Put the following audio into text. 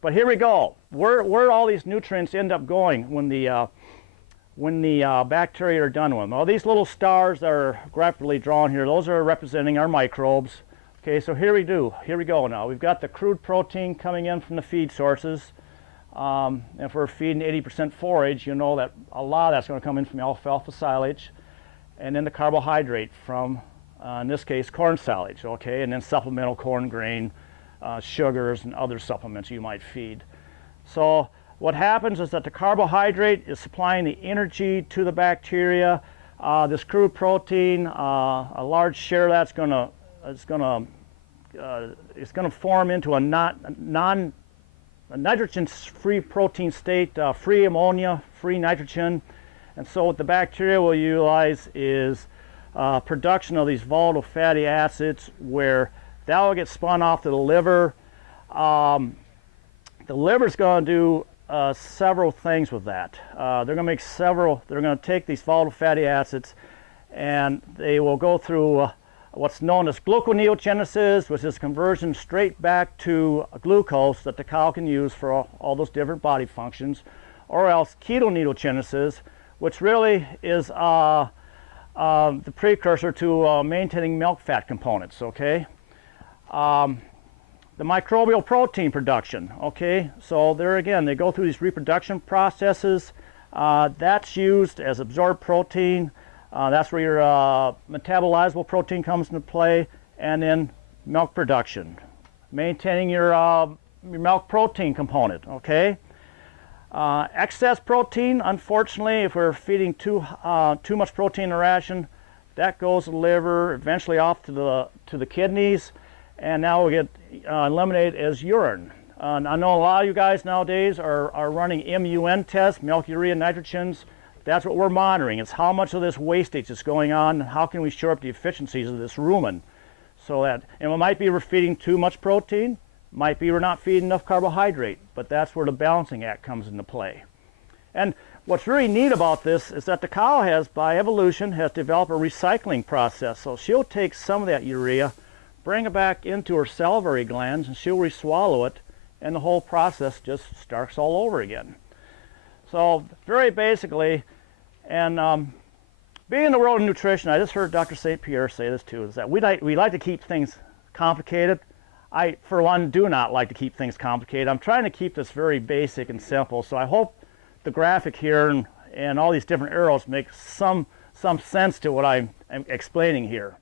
But here we go. Where all these nutrients end up going when the bacteria are done with them. Well, these little stars that are graphically drawn here, those are representing our microbes. Okay, so here we go now. We've got the crude protein coming in from the feed sources. If we're feeding 80% forage, you know that a lot of that's going to come in from alfalfa silage, and then the carbohydrate from, in this case, corn silage, okay, and then supplemental corn grain, sugars, and other supplements you might feed. So what happens is that the carbohydrate is supplying the energy to the bacteria. This crude protein, a large share of that's going to form into a nitrogen-free protein state, free ammonia, free nitrogen. And so what the bacteria will utilize is production of these volatile fatty acids, where that will get spun off to the liver. The liver's going to do several things with that. They're going to take these volatile fatty acids, and they will go through what's known as gluconeogenesis, which is conversion straight back to glucose that the cow can use for all those different body functions, or else ketoneogenesis, which really is the precursor to maintaining milk fat components, okay? The microbial protein production, okay? So there again, they go through these reproduction processes. That's used as absorbed protein. That's where your metabolizable protein comes into play, and then milk production, maintaining your milk protein component, okay? Excess protein, unfortunately, if we're feeding too much protein in a ration, that goes to the liver, eventually off to the kidneys, and now we get eliminated as urine. I know a lot of you guys nowadays are running MUN tests, milk urea nitrogens. That's what we're monitoring. It's how much of this wastage is going on, and how can we shore up the efficiencies of this rumen. So that, and it might be we're feeding too much protein, might be we're not feeding enough carbohydrate, but that's where the balancing act comes into play. And what's really neat about this is that the cow has, by evolution, has developed a recycling process. So she'll take some of that urea, bring it back into her salivary glands, and she'll re-swallow it, and the whole process just starts all over again. So very basically, and being in the world of nutrition, I just heard Dr. St. Pierre say this too, is that we like to keep things complicated. I, for one, do not like to keep things complicated. I'm trying to keep this very basic and simple, so I hope the graphic here and all these different arrows make some sense to what I'm explaining here.